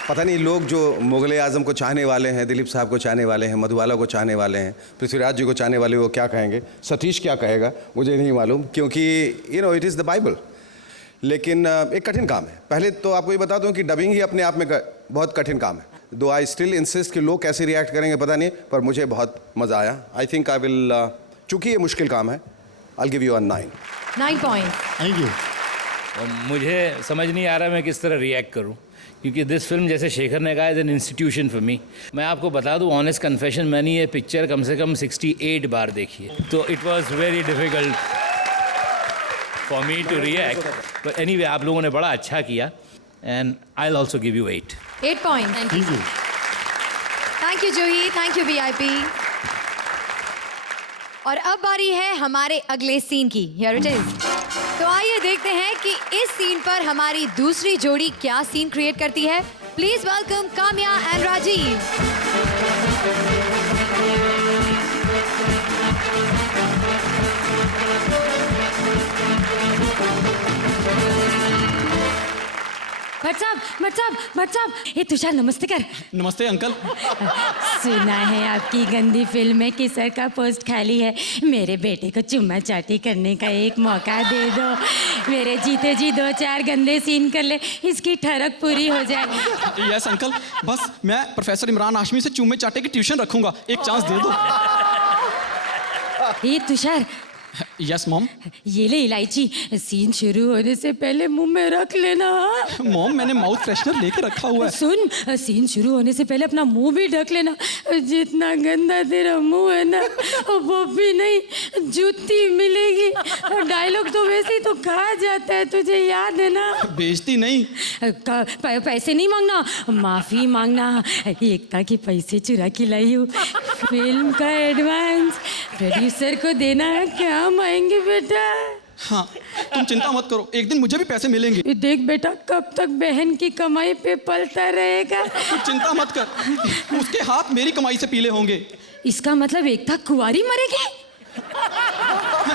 पता नहीं लोग जो मुगल आजम को चाहने वाले हैं, दिलीप साहब को चाहने वाले हैं, मधुबाला को चाहने वाले हैं, पृथ्वीराज जी को चाहने वाले, वो क्या कहेंगे, सतीश क्या कहेगा मुझे नहीं मालूम, क्योंकि you know it is the Bible. लेकिन एक कठिन काम है. पहले तो आपको ये बता दूं कि डबिंग ही अपने आप में बहुत कठिन काम है. दो आई स्टिल इंसिस्ट कि लोग कैसे रिएक्ट करेंगे पता नहीं, पर मुझे बहुत मज़ा आया. आई थिंक आई विल, चूँकि ये मुश्किल काम है, आई give you 9. 9 points. Thank you. और मुझे समझ नहीं आ रहा मैं किस तरह रिएक्ट करूं, क्योंकि दिस फिल्म जैसे शेखर ने कहा is an institution for me. मैं आपको बता दूं, ऑनेस्ट कन्फेशन, मैंने ये पिक्चर कम से कम 68 बार देखी है, तो it was very difficult for me to react. But anyway, आप लोगों ने बड़ा अच्छा किया and I will also give you 8. 8 points. Thank you. Thank you Juhi, thank you VIP. और अब बारी है हमारे अगले सीन की. Here it is. तो आइए देखते हैं कि इस सीन पर हमारी दूसरी जोड़ी क्या सीन क्रिएट करती है. Please welcome Kamya and Rajiv. Bhatt साहब, ये तुषार नमस्ते कर. नमस्ते अंकल. सुना है आपकी गंदी फिल्म में कि सर का पोस्ट खाली है. मेरे बेटे को चुम्मा चाटी करने का एक मौका दे दो. मेरे जीते जी 2-4 गंदे सीन कर ले, इसकी ठरक पूरी हो जाए. यस अंकल, बस मैं प्रोफेसर इमरान हाशमी से चुम्मे चाटे की ट्यूशन रखूंगा. एक चांस दे दो. ये तुषार, यस मॉम. ये ले इलायची, सीन शुरू होने से पहले मुंह में रख लेना. मॉम, मैंने माउथ फ्रेशनर लेके रखा हुआ है. सुन, सीन शुरू होने से पहले अपना मुंह भी ढक लेना. जितना गंदा तेरा मुंह है ना, वो भी नहीं, जूती मिलेगी. डायलॉग तो वैसे ही तो खा जाता है, तुझे याद है ना. बेइज्जती नहीं. पैसे नहीं मांगना, माफी मांगना. एकता के पैसे चुरा के लाई हूँ. फिल्म का एडवांस प्रोड्यूसर को देना है. क्या आएंगे बेटा? हाँ, तुम चिंता मत करो, एक दिन मुझे भी पैसे मिलेंगे. देख बेटा, कब तक बहन की कमाई पे पलता रहेगा. तू चिंता मत कर, उसके हाथ मेरी कमाई से पीले होंगे. इसका मतलब एकता कुंवारी मरेगी.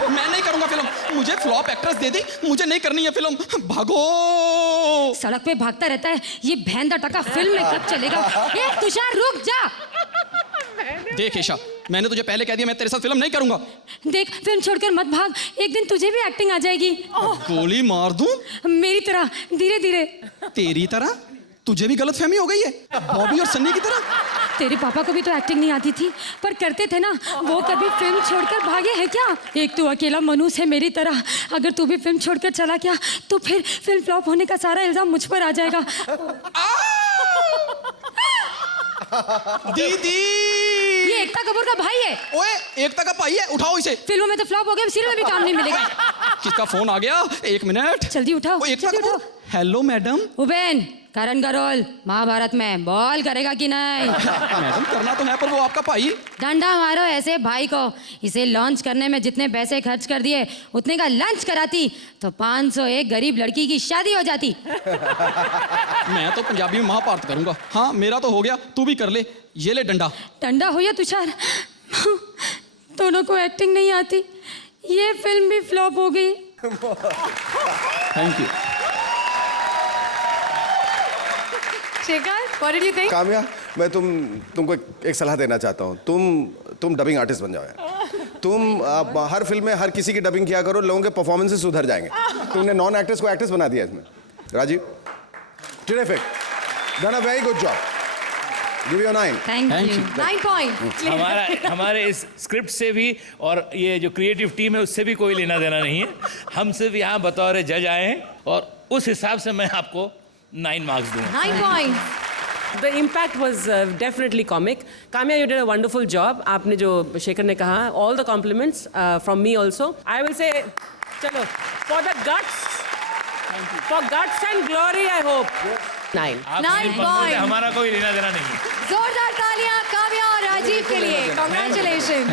मैं नहीं करूंगा फिल्म. मुझे फ्लॉप एक्ट्रेस दे दी, मुझे नहीं करनी है फिल्म. भागो. सड़क पे भागता रहता है, ये भैंदा टका फिल्म में कब चलेगा. ए तुषार, रुक जा. देख ईशा, मैंने तुझे पहले कह दिया मैं तेरे साथ फिल्म नहीं करूंगा. देख, फिल्म छोड़कर मत भाग, एक दिन तुझे भी एक्टिंग आ जाएगी. गोली मार दूं मेरी तरह, धीरे धीरे. तेरी तरह? तुझे भी गलतफहमी हो गई है, बॉबी और सन्नी की तरह. तेरे पापा को भी तो एक्टिंग नहीं आती थी, पर करते थे ना। वो कभी फिल्म छोड़कर भागे हैं क्या? एक तू अकेला मनुष्य है मेरी तरह, अगर तू भी फिल्म छोड़कर चला गया तो फिर फिल्म फ्लॉप होने का सारा इल्जाम मुझ पर आ जाएगा। दीदी ये एकता कपूर का भाई है। ओए एकता का भाई है, उठाओ इसे। फिल्मों में तो फ्लॉप हो गया, सीरियल में भी काम नहीं मिलेगा। किसका फोन आ गया? एक मिनट। जल्दी उठाओ, ओ, एकता जल्दी कपूर। उठाओ। Hello madam. उबेन, करण का रोल महाभारत में बॉल करेगा कि नहीं? मैडम करना तो है, पर वो आपका भाई। डंडा मारो ऐसे भाई को। इसे लॉन्च करने में जितने पैसे खर्च कर दिए उतने का लंच कराती तो 501 गरीब लड़की की शादी हो जाती। मैं तो पंजाबी में महाभारत करूंगा। हाँ मेरा तो हो गया, तू भी कर ले। ये ले डंडा। डंडा हो या तुषार, दोनों को एक्टिंग नहीं आती, ये फिल्म भी फ्लॉप हो गई। Thank you. Shekhar, what did you think? Kamya, मैं तुमको एक सलाह देना चाहता हूँ। तुम डबिंग आर्टिस्ट बन जाओ यार। तुम हर फिल्म में हर किसी की डबिंग किया करो, लोगों के परफॉर्मेंसेस सुधर जाएंगे। तुमने नॉन एक्टर्स को एक्टर्स बना दिया इसमें। Rajiv, terrific, done a very good job. Give you 9। Thank you. 9 points. हमारे इस स्क्रिप्ट से भी और ये जो क्रिएटिव टीम है उससे भी कोई लेना देना नहीं है। हम सिर्फ यहाँ बतौर जज आए हैं और उस हिसाब से मैं आपको 9 मार्क्स दूंगा। 9 points. The impact was definitely comic. Kamya, you did a wonderful job. आपने जो शेखर ने कहा, all the compliments from me also. I will say, चलो, for the guts, for guts and glory, I hope. 9. आप 9 मेरी पंक्ति से points. हमारा कोई लेना देना नहीं है। जोरदार तालियां काव्या और राजीव के लिए। Congratulations.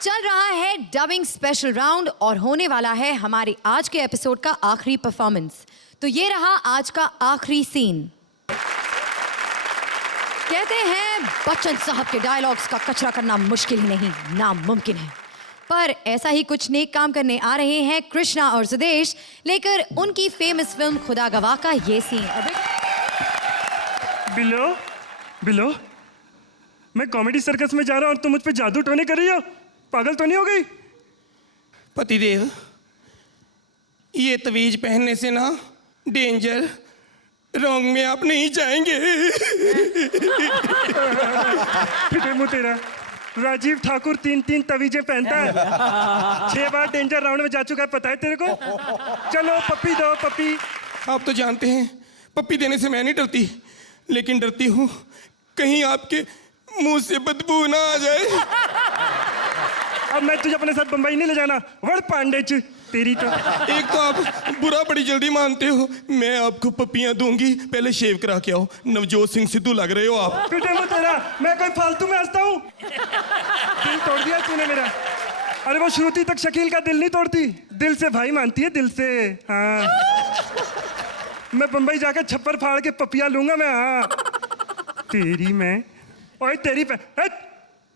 चल रहा है डबिंग स्पेशल राउंड और होने वाला है हमारे आज के एपिसोड का आखिरी परफॉर्मेंस। तो ये रहा आज का आखिरी सीन। कहते हैं बच्चन साहब के डायलॉग्स का कचरा करना मुश्किल ही नहीं, नामुमकिन है। पर ऐसा ही कुछ नेक काम करने आ रहे हैं कृष्णा और सुदेश, लेकर उनकी फेमस फिल्म खुदा गवाह का ये सीन। बिलो, बिलो, मैं कॉमेडी सर्कस में जा रहा हूँ और तुम मुझ पे जादू टोने कर रही हो? पागल तो नहीं हो गई? पतिदेव, ये तवीज पहनने से ना डेंजर, रॉन्ग में आप नहीं जाएंगे। फिटे मुंह तेरा। राजीव ठाकुर 3 तवीजें पहनता है, 6 बार डेंजर राउंड में जा चुका है, पता है तेरे को? चलो पप्पी दो, पप्पी। आप तो जानते हैं पप्पी देने से मैं नहीं डरती, लेकिन डरती हूँ कहीं आपके मुंह से बदबू ना आ जाए। अब मैं तुझे अपने साथ बंबई नहीं ले जाना, वड़ पांडे च तेरी तो। एक तो आप बुरा बड़ी जल्दी मानते हो, मैं आपको पप्पियां दूंगी, पहले शेव करा के आओ। नवजोत सिंह सिद्धू लग रहे हो आप। फिटे मुंह तेरा, मैं कोई फालतू में हंसता हूँ? दिल तोड़ दिया तूने मेरा। अरे वो श्रुति तक शकील का दिल नहीं तोड़ती, दिल से भाई मानती है, दिल से। हाँ, मैं बंबई जाकर छप्पर फाड़ के पपिया लूंगा मैं। हाँ तेरी मैं, ओए तेरी पे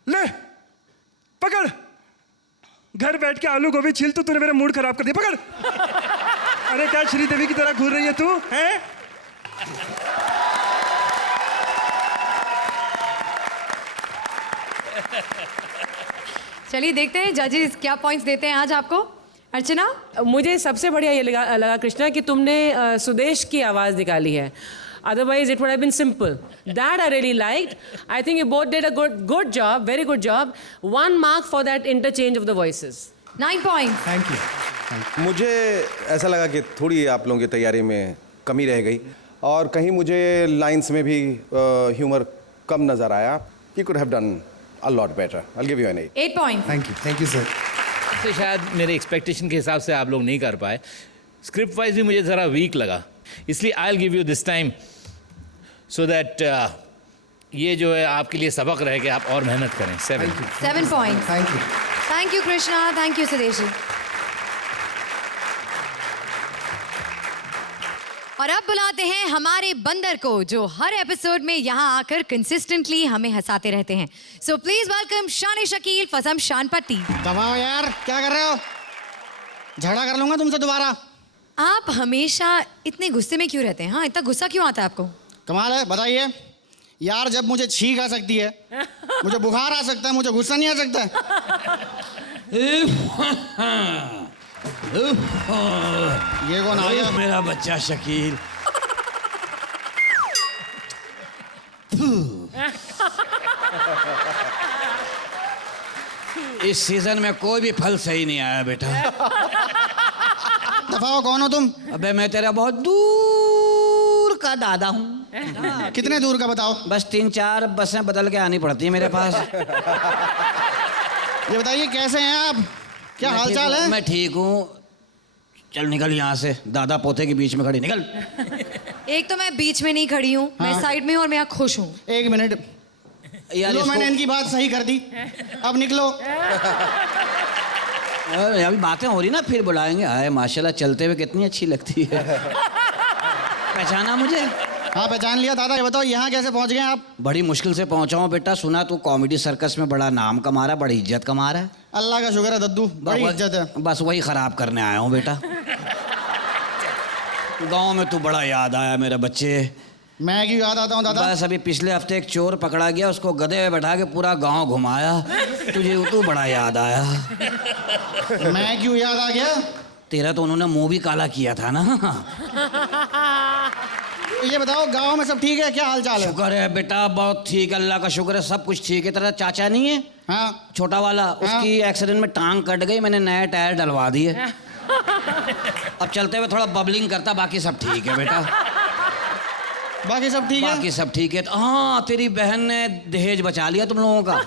ले पकड़। घर बैठ के आलू गोभी छील, तूने मेरा मूड खराब कर दिया। पकड़। अरे क्या श्रीदेवी की तरह घूर रही है तू, हैं? चलिए देखते हैं जजेस क्या पॉइंट्स देते हैं आज आपको। अर्चना, मुझे सबसे बढ़िया ये लगा कृष्णा कि तुमने सुदेश की आवाज़ निकाली है। Otherwise, it would have been simple. That I really liked. I think you both did a good job, very good job. 1 mark for that interchange of the voices. 9 points. Thank you. मुझे ऐसा लगा कि थोड़ी आप लोगों की तैयारी में कमी रह गई और कहीं मुझे लाइंस में भी ह्यूमर कम नज़र आया। You could have done a lot better. I'll give you an 8. 8 points. Thank you sir. तो शायद मेरे एक्सपेक्टेशन के हिसाब से आप लोग नहीं कर पाए। स्क्रिप्ट वाइज भी मुझे ज़रा वीक लगा, इसलिए I will give you this time so that ये जो है आपके लिए सबक रह गया, आप और मेहनत करें। 7 points. Thank you Krishna, thank you Sudeshi. और अब बुलाते हैं हमारे बंदर को, जो हर एपिसोड में यहाँ आकर कंसिस्टेंटली हमें हंसाते रहते हैं। सो प्लीज वेलकम शान शकील फसम शान पट्टी। दबाओ यार, क्या कर रहे हो? झगड़ा कर लूंगा तुमसे दोबारा। आप हमेशा इतने गुस्से में क्यों रहते हैं? हाँ, इतना गुस्सा क्यों आता है आपको? कमाल है, बताइए यार। जब मुझे छींक आ सकती है, मुझे बुखार आ सकता है, मुझे गुस्सा नहीं आ सकता। ये कौन आ गया? मेरा बच्चा शकील। इस सीजन में कोई भी फल सही नहीं आया बेटा। दफा हो, कौन हो तुम? अबे मैं तेरा बहुत दूर का दादा हूँ। कितने दूर का बताओ? बस 3-4 बसें बदल के आनी पड़ती है मेरे पास। ये बताइए कैसे हैं आप? क्या मैं हाल ठीक चाल हूँ, है? मैं ठीक हूँ। चल निकल यहाँ से, दादा पोते के बीच में खड़ी निकल। एक तो मैं बीच में नहीं खड़ी हूँ, मैं हाँ। साइड में हूँ और मैं यहाँ खुश हूँ। एक मिनट, यार लो मैंने इसको इनकी बात सही कर दी, अब निकलो। अभी बातें हो रही ना, फिर बुलाएंगे। हाय माशाल्लाह, चलते हुए कितनी अच्छी लगती है। पहचाना मुझे? हाँ पहचान लिया। दादा ये बताओ यहाँ कैसे पहुँच गए आप? बड़ी मुश्किल से पहुंचा हूँ बेटा। सुना तू कॉमेडी सर्कस में बड़ा नाम कमा रहा है, बड़ी इज्जत कमा रहा है। अल्लाह का शुक्र है दद्दू, बड़ी इज्जत है। बस वही खराब करने आया हूँ बेटा। गांव में तू बड़ा याद आया मेरे बच्चे। मैं क्यों याद आता हूँ दादा? बस अभी पिछले हफ्ते एक चोर पकड़ा गया, उसको गधे में बैठा के पूरा गांव घुमाया। तुझे तू बड़ा याद आया। मैं क्यों याद आ गया? तेरा तो उन्होंने मुंह भी काला किया था ना। ये बताओ गांव में सब ठीक है? क्या हाल चाल है? शुक्र है बेटा, बहुत ठीक, अल्लाह का शुक्र है, सब कुछ ठीक है। तेरा चाचा नहीं है? हाँ छोटा वाला, उसकी एक्सीडेंट में टांग कट गई, मैंने नए टायर डलवा दिए। अब चलते हुए थोड़ा बबलिंग करता, बाकी सब ठीक है बेटा। बाकी सब ठीक है? बाकी सब ठीक है। हाँ, तेरी बहन ने दहेज बचा लिया तुम लोगों का।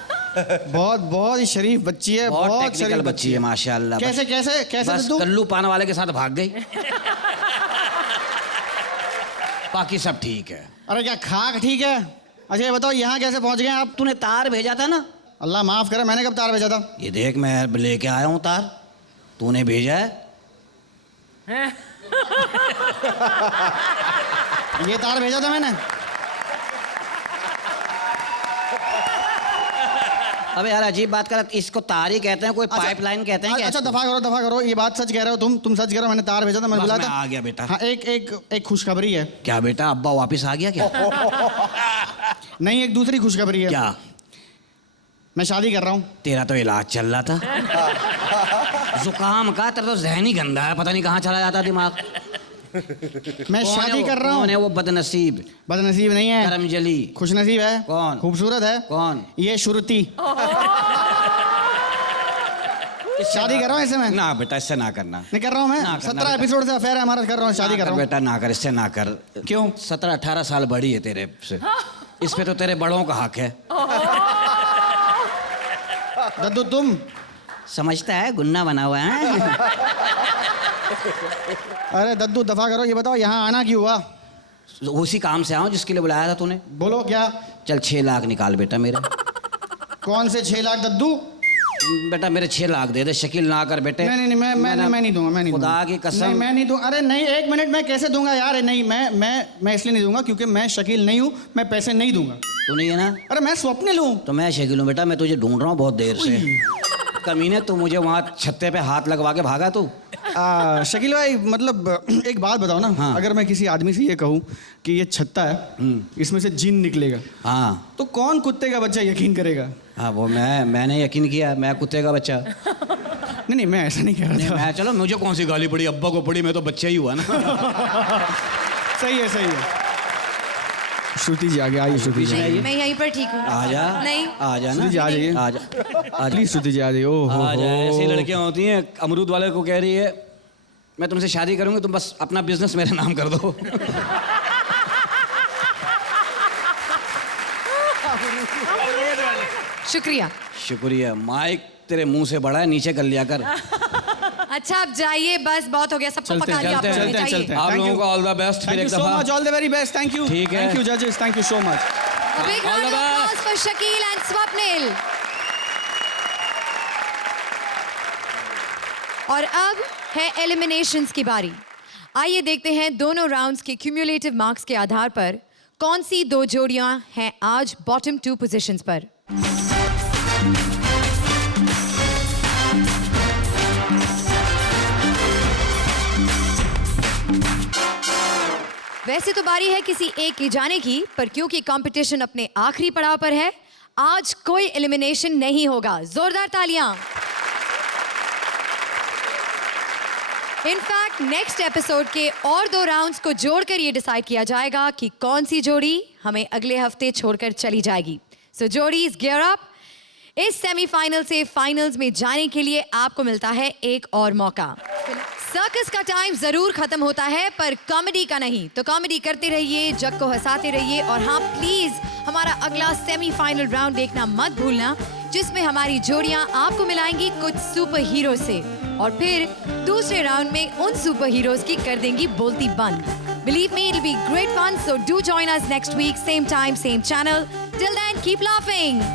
बहुत बहुत ही शरीफ बच्ची है, बहुत बहुत टेक्निकल शरीफ बच्ची है माशाल्लाह। कैसे कैसे कैसे बस दद्दू? कल्लू पान वाले के साथ भाग गई। बाकी सब ठीक है। अरे क्या खाक ठीक है? अच्छा ये बताओ यहाँ कैसे पहुँच गए आप? तूने तार भेजा था ना? अल्लाह माफ करे, मैंने कब तार भेजा था? ये देख, मैं लेके आया हूँ तार, तूने भेजा है। ये तार भेजा था मैंने? अबे यार अजीब बात कर, इसको तार ही कहते हैं, कोई पाइपलाइन कहते हैं क्या? अच्छा दफा करो, ये बात सच कह रहे हो तुम सच कह रहे हो, मैंने तार भेजा था, मैंने बस बोला मैं था। आ गया बेटा। हाँ एक खुशखबरी है। क्या बेटा, अब्बा वापिस आ गया क्या? नहीं, एक दूसरी खुशखबरी है। क्या? मैं शादी कर रहा हूँ। तेरा तो इलाज चल रहा था जुकाम का, तेरा तो जहनी गंदा है, पता नहीं कहाँ चला जाता दिमाग। मैं शादी कर रहा हूँ। कौन है वो बदनसीब? बदनसीब नहीं है, करमजली। खुशनसीब है। कौन? खूबसूरत है। कौन? ये श्रुति। शादी कर रहा हूँ इससे मैं। ना बेटा, इससे ना करना। नहीं कर रहा हूँ मैं, ना करना 17 बेटा। एपिसोड से अफेयर है हमारा, कर रहा हूँ, शादी कर रहा हूँ। बेटा ना कर, इससे ना कर। क्यों? 17-18 साल बड़ी है तेरे से, इस पे तो तेरे बड़ों का हक है। दद्दू तुम समझता है, गुन्ना बना हुआ है। अरे दद्दू दफा करो, ये बताओ यहाँ आना क्यों हुआ? उसी काम से आऊं जिसके लिए बुलाया था तूने। बोलो क्या? चल 6 लाख निकाल बेटा मेरे। कौन से 6 लाख दद्दू? बेटा मेरे 6 लाख दे दे, शकील ना कर बेटे। नहीं नहीं दूंगा, मैं नहीं दूंगा। खुदा की कसम। नहीं मैं नहीं दूंगा। अरे नहीं, एक मिनट, मैं कैसे दूंगा यार? नहीं मैं इसलिए नहीं दूंगा क्योंकि मैं शकील नहीं हूँ, मैं पैसे नहीं दूंगा। तू नहीं है ना? अरे मैं स्वप्निल हूँ। तो मैं शकील हूँ बेटा, मैं तुझे ढूंढ रहा हूँ बहुत देर से। कमीने, तू मुझे वहाँ छत्ते पे हाथ लगवा के भागा तू। शकील भाई मतलब एक बात बताओ ना। हाँ। अगर मैं किसी आदमी से ये कहूँ कि ये छत्ता है, इसमें से जिन निकलेगा, हाँ तो कौन कुत्ते का बच्चा यकीन करेगा? हाँ, वो मैंने यकीन किया, मैं कुत्ते का बच्चा। नहीं मैं ऐसा नहीं कह रहा था। मैं चलो, मुझे कौन सी गाली पड़ी, अब्बा को पड़ी, मैं तो बच्चा ही हुआ ना। सही है। श्रुति जी आगे आइए। श्रुति जी नहीं, मैं यहीं पर ठीक हूँ। आ जा। नहीं। आ जा ना। श्रुति जी आ जाइए। आ जा। प्लीज श्रुति जी आ जाइए। आ जा। ऐसी लड़कियां होती हैं, अमरूद वाले को कह रही है मैं तुमसे शादी करूंगी, तुम बस अपना बिजनेस मेरे नाम कर दो। शुक्रिया। शुक्रिया। माइक तेरे मुंह से बड़ा है, नीचे कर लिया कर। अच्छा आप जाइए, बस बहुत हो गया, सबको चलते पका लिया आप लोगों ने, चलते जाइए। हैं। आप Thank लोगों you. को ऑल द बेस्ट। फिर थैंक यू एक सो दफा much, all the very best. Thank you. ठीक है। थैंक यू जजेस, thank you so much. A big All round the of best. applause for Shakil and Swapnil. और अब है एलिमिनेशंस की बारी। आइए देखते हैं दोनों राउंड्स के क्यूमुलेटिव मार्क्स के आधार पर कौन सी 2 जोड़ियां हैं आज बॉटम 2 पोजीशंस पर। वैसे तो बारी है किसी एक की जाने की, पर क्योंकि कंपटीशन अपने आखिरी पड़ाव पर है, आज कोई एलिमिनेशन नहीं होगा। जोरदार तालियां। इनफैक्ट नेक्स्ट एपिसोड के और 2 राउंड्स को जोड़कर ये डिसाइड किया जाएगा कि कौन सी जोड़ी हमें अगले हफ्ते छोड़कर चली जाएगी। सो जोड़ीज गियर अप। इस सेमीफाइनल से फाइनल्स में जाने के लिए आपको मिलता है एक और मौका। सर्कस का टाइम जरूर खत्म होता है पर कॉमेडी का नहीं, तो कॉमेडी करते रहिए, जग को हंसाते रहिए। और हाँ प्लीज हमारा अगला सेमीफाइनल राउंड देखना मत भूलना, जिसमें हमारी जोड़ियां आपको मिलाएंगी कुछ सुपर हीरो से और फिर दूसरे राउंड में उन सुपर हीरोज की कर देंगी बोलती बंद। Believe me, it'll be great fun, so do join us next week, same time, same channel. Till then, keep laughing.